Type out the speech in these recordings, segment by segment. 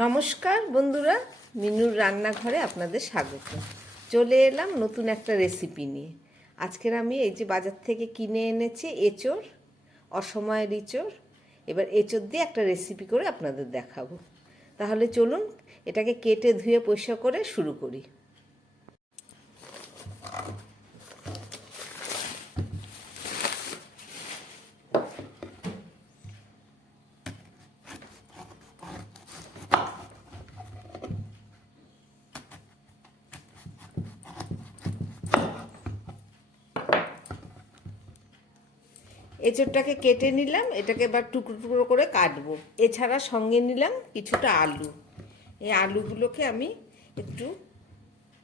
নমস্কার বন্ধুরা, মিনুর রান্নাঘরে আপনাদের স্বাগত। চলে এলাম নতুন একটা রেসিপি নিয়ে। আজকের আমি এই যে বাজার থেকে কিনে এনেছি এঁচোর অসময়ের এঁচড়, এবার এঁচোর দিয়ে একটা রেসিপি করে আপনাদের দেখাবো। তাহলে চলুন, এটাকে কেটে ধুয়ে পয়সা করে শুরু করি। এঁচড়টাকে কেটে নিলাম, এটাকে এবার টুকরো টুকরো করে কাটবো। এছাড়া সঙ্গে নিলাম কিছুটা আলু। এই আলুগুলোকে আমি একটু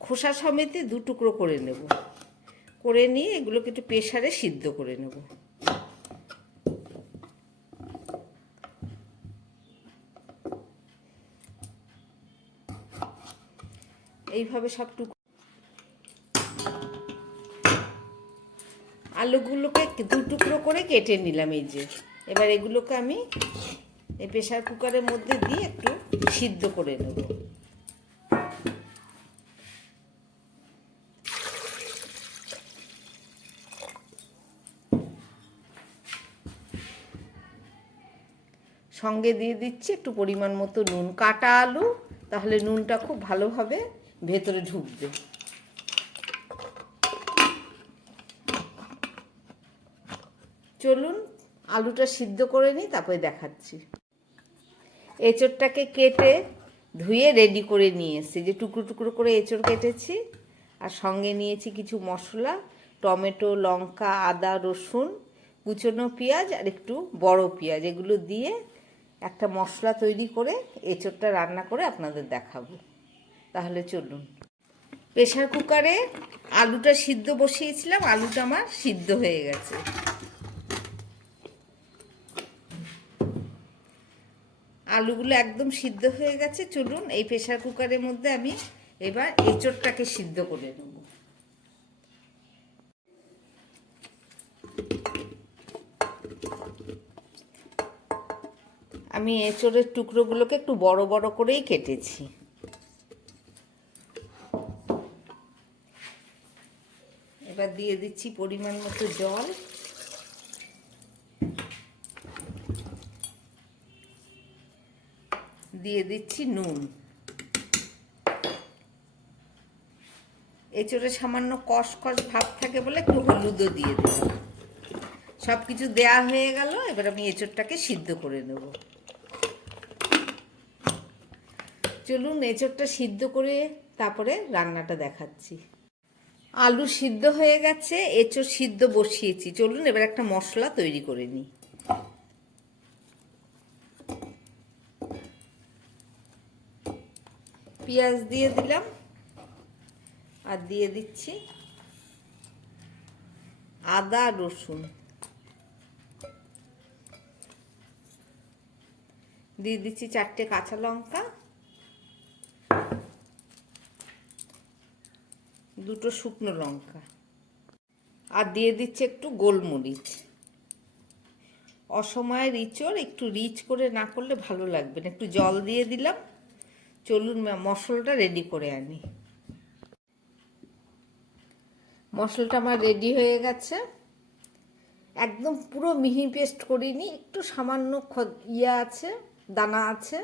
খোসা সমেতে দু টুকরো করে নেব। করে নিয়ে এগুলোকে একটু প্রেশারে সিদ্ধ করে নেব। এইভাবে সব টুকরো আলুগুলোকে দু টুকরো করে কেটে নিলাম এই যে। এবার এগুলোকে আমি এই প্রেশার কুকারের মধ্যে দিয়ে একটু সিদ্ধ করে নেব। সঙ্গে দিয়ে দিচ্ছি একটু পরিমাণ মতো নুন। কাটা আলু, তাহলে নুনটা খুব ভালোভাবে ভেতরে ঢুকবে। চলুন আলুটা সিদ্ধ করে নিই, তারপরে দেখাচ্ছি। এঁচড়টাকে কেটে ধুয়ে রেডি করে নিয়ে এসেছি। যে টুকরো টুকরো করে এঁচড় কেটেছি, আর সঙ্গে নিয়েছি কিছু মশলা, টমেটো, লঙ্কা, আদা, রসুন, কুচনো পেঁয়াজ আর একটু বড় পেঁয়াজ। এগুলো দিয়ে একটা মশলা তৈরি করে এঁচড়টা রান্না করে আপনাদের দেখাবো। তাহলে চলুন। প্রেশার কুকারে আলুটা সিদ্ধ বসিয়েছিলাম, আলুটা আমার সিদ্ধ হয়ে গেছে। আলুগুলো একদম সিদ্ধ হয়ে গেছে। চলুন এই প্রেশার কুকারের মধ্যে আমি এবার এঁচড়টাকে সিদ্ধ করে নেব। আমি এঁচড়ের টুকরোগুলোকে একটু বড় বড় করেই কেটেছি। এবার দিয়ে দিচ্ছি পরিমাণ মতো জল। দিয়ে দিচ্ছি নুন। এঁচড়ে সামান্য কষ ভাব থাকে বলে একটু হলুদও দিয়ে দেব সব কিছু দেয়া হয়ে গেল, এবার আমি এঁচড়টাকে সিদ্ধ করে নেব। চলুন এঁচড়টা সিদ্ধ করে তারপরে রান্নাটা দেখাচ্ছি। আলু সিদ্ধ হয়ে গেছে, এঁচড় সিদ্ধ বসিয়েছি। চলুন এবার একটা মশলা তৈরি করে নিই। পেঁয়াজ দিয়ে দিলাম আর দিয়ে দিচ্ছি আদা, রসুন। দিয়ে দিচ্ছি চারটে কাঁচা লঙ্কা। দুটো শুকনো লঙ্কা। আর দিয়ে দিচ্ছি একটু গোলমরিচ। অসময়ের ইঁচড় একটু রিচ করে না করলে ভালো লাগবে না। একটু জল দিয়ে দিলাম। চলুন মশলাটা রেডি করে আনি। মশলাটা আমার রেডি হয়ে গেছে। একদম পুরো মিহি পেস্ট করিনি, একটু সামান্য ইয়ে আছে, দানা আছে।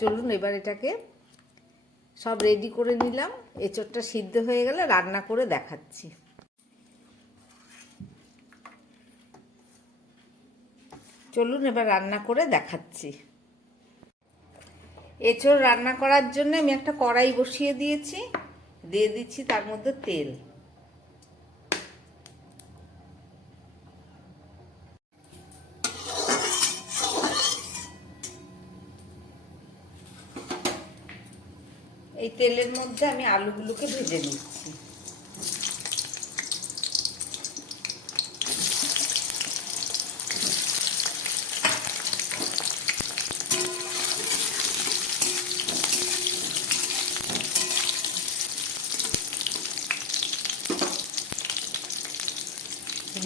চলুন এবার এটাকে সব রেডি করে নিলাম। এঁচড়টা সিদ্ধ হয়ে গেলে রান্না করে দেখাচ্ছি। চলুন এবার রান্না করে দেখাচ্ছি। এঁচড় রান্না করার জন্য আমি একটা কড়াই বসিয়ে দিয়েছি। দিয়ে দিচ্ছি তার মধ্যে তেল। এই তেলের মধ্যে আমি আলুগুলোকে ভেজে নিচ্ছি।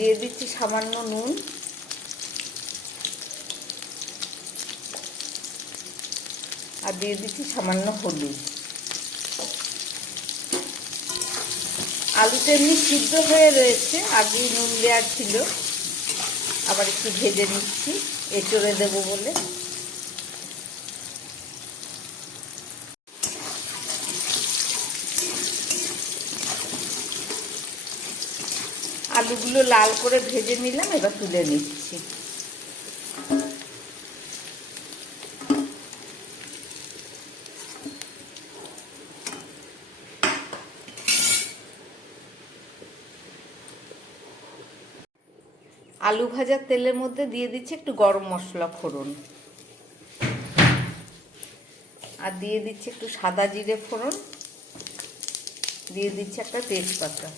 দিয়ে দিচ্ছি সামান্য নুন। আর দিয়ে দিচ্ছি সামান্য হলুদ। আলুটা এমনি সিদ্ধ হয়ে রয়েছে, আগেই নুন দেওয়ার ছিল। আবার একটু ভেজে নিচ্ছি, এঁচড়ে দেবো বলে। আলুগুলো লাল করে ভেজে নিলাম, এবার তুলে নিচ্ছি। আলু ভাজার তেলের মধ্যে দিয়ে দিচ্ছি একটু গরম মশলা ফোড়ন। আর দিয়ে দিচ্ছি একটু সাদা জিরে ফোড়ন। দিয়ে দিচ্ছি একটা তেজপাতা।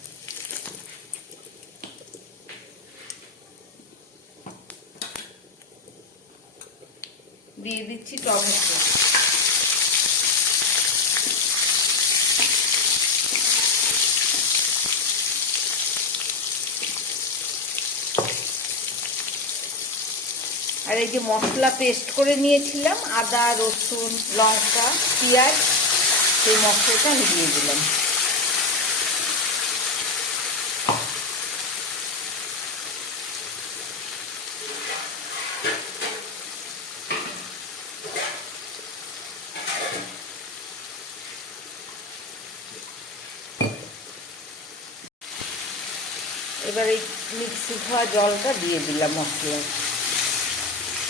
দিয়ে দিচ্ছি টমেটো। আর এই যে মশলা পেস্ট করে নিয়েছিলাম, আদা, রসুন, লঙ্কা, পেঁয়াজ, সেই মশলাটা আমি দিয়ে দিলাম। এবার এই মিক্সি ধোয়া জলটা দিয়ে দিলাম মশলায়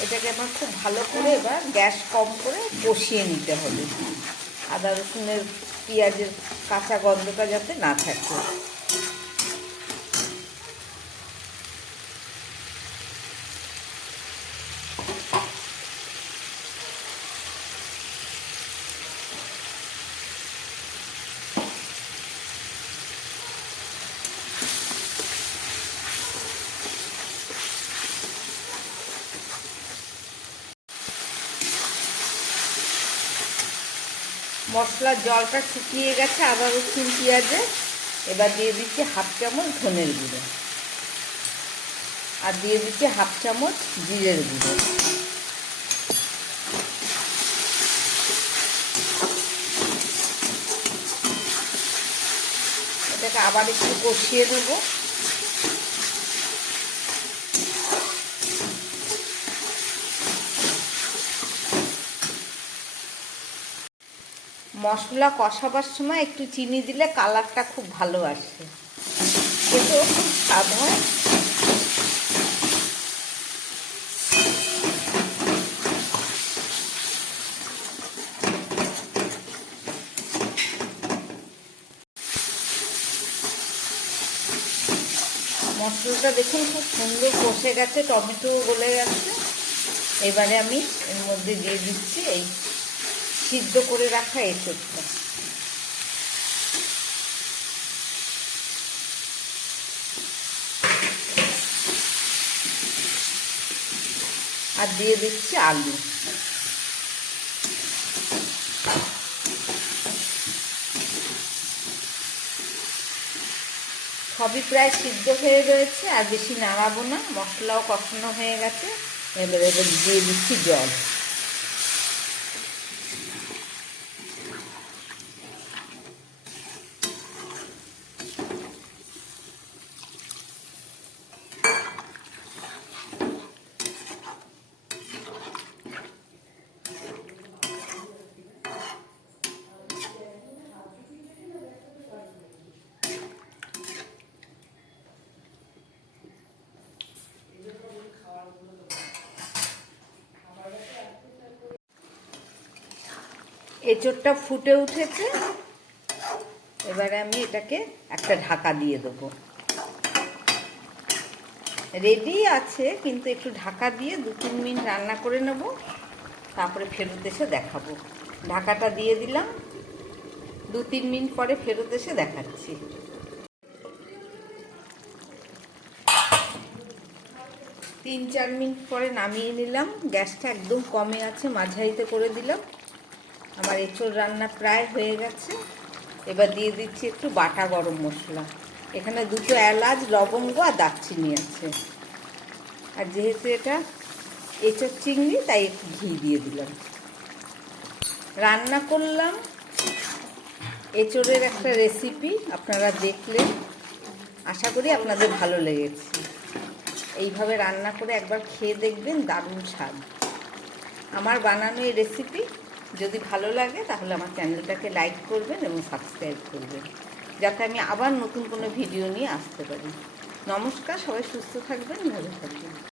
এটাকে আমার খুব ভালো করে এবার গ্যাস কম করে বসিয়ে নিতে হবে। আদা রসুনের পেঁয়াজের কাঁচা গন্ধটা যাতে না থাকে। মশলার জলটা শুকিয়ে গেছে, আদা, রসুন, পেঁয়াজে। এবার দিয়ে দিচ্ছি হাফ চামচ ধনের গুঁড়ো। আর দিয়ে দিচ্ছি হাফ চামচ জিরের গুঁড়ো। এটাকে আবার একটু কষিয়ে দেবো মশলা কষাবার সময় একটু চিনি দিলে কালারটা খুব ভালো আসে। খেতেও খুব স্বাদ হয়। মশলাটা দেখুন খুব সুন্দর কষে গেছে টমেটো গলে গেছে। এবারে আমি এর মধ্যে দিয়ে দিচ্ছি এই সিদ্ধ করে রাখা এঁচড়টা আর দিয়ে দিচ্ছি আলু। সবই প্রায় সিদ্ধ হয়ে রয়েছে আর বেশি নাড়াবো না, মশলাও কষানো হয়ে গেছে। এবার এবার দিয়ে দিচ্ছি জল। এঁচড়টা ফুটে উঠেছে। এবারে আমি এটাকে একটা ঢাকা দিয়ে দেবো। রেডি আছে, কিন্তু একটু ঢাকা দিয়ে দু তিন মিনিট রান্না করে নেব। তারপরে ফেরত এসে দেখাবো। ঢাকাটা দিয়ে দিলাম। দু তিন মিনিট পরে ফেরত এসে দেখাচ্ছি। তিন চার মিনিট পরে নামিয়ে নিলাম। গ্যাসটা একদম কমে আছে, মাঝারিতে করে দিলাম। আমার এঁচোড় রান্না প্রায় হয়ে গেছে। এবার দিয়ে দিচ্ছি একটু বাটা গরম মশলা। এখানে দুটো এলাচ, লবঙ্গ আর দারচিনি আছে। আর যেহেতু এটা এঁচোড় চিংড়ি, তাই একটু ঘি দিয়ে দিলাম। রান্না করলাম এঁচড়ের একটা রেসিপি আপনারা দেখলেন। আশা করি আপনাদের ভালো লেগেছে। এইভাবে রান্না করে একবার খেয়ে দেখবেন দারুণ স্বাদ। আমার বানানো এই রেসিপি যদি ভালো লাগে, তাহলে আমার চ্যানেলটাকে লাইক করবেন এবং সাবস্ক্রাইব করবেন। যাতে আমি আবার নতুন কোনো ভিডিও নিয়ে আসতে পারি। নমস্কার, সবাই সুস্থ থাকবেন, ভালো থাকবেন।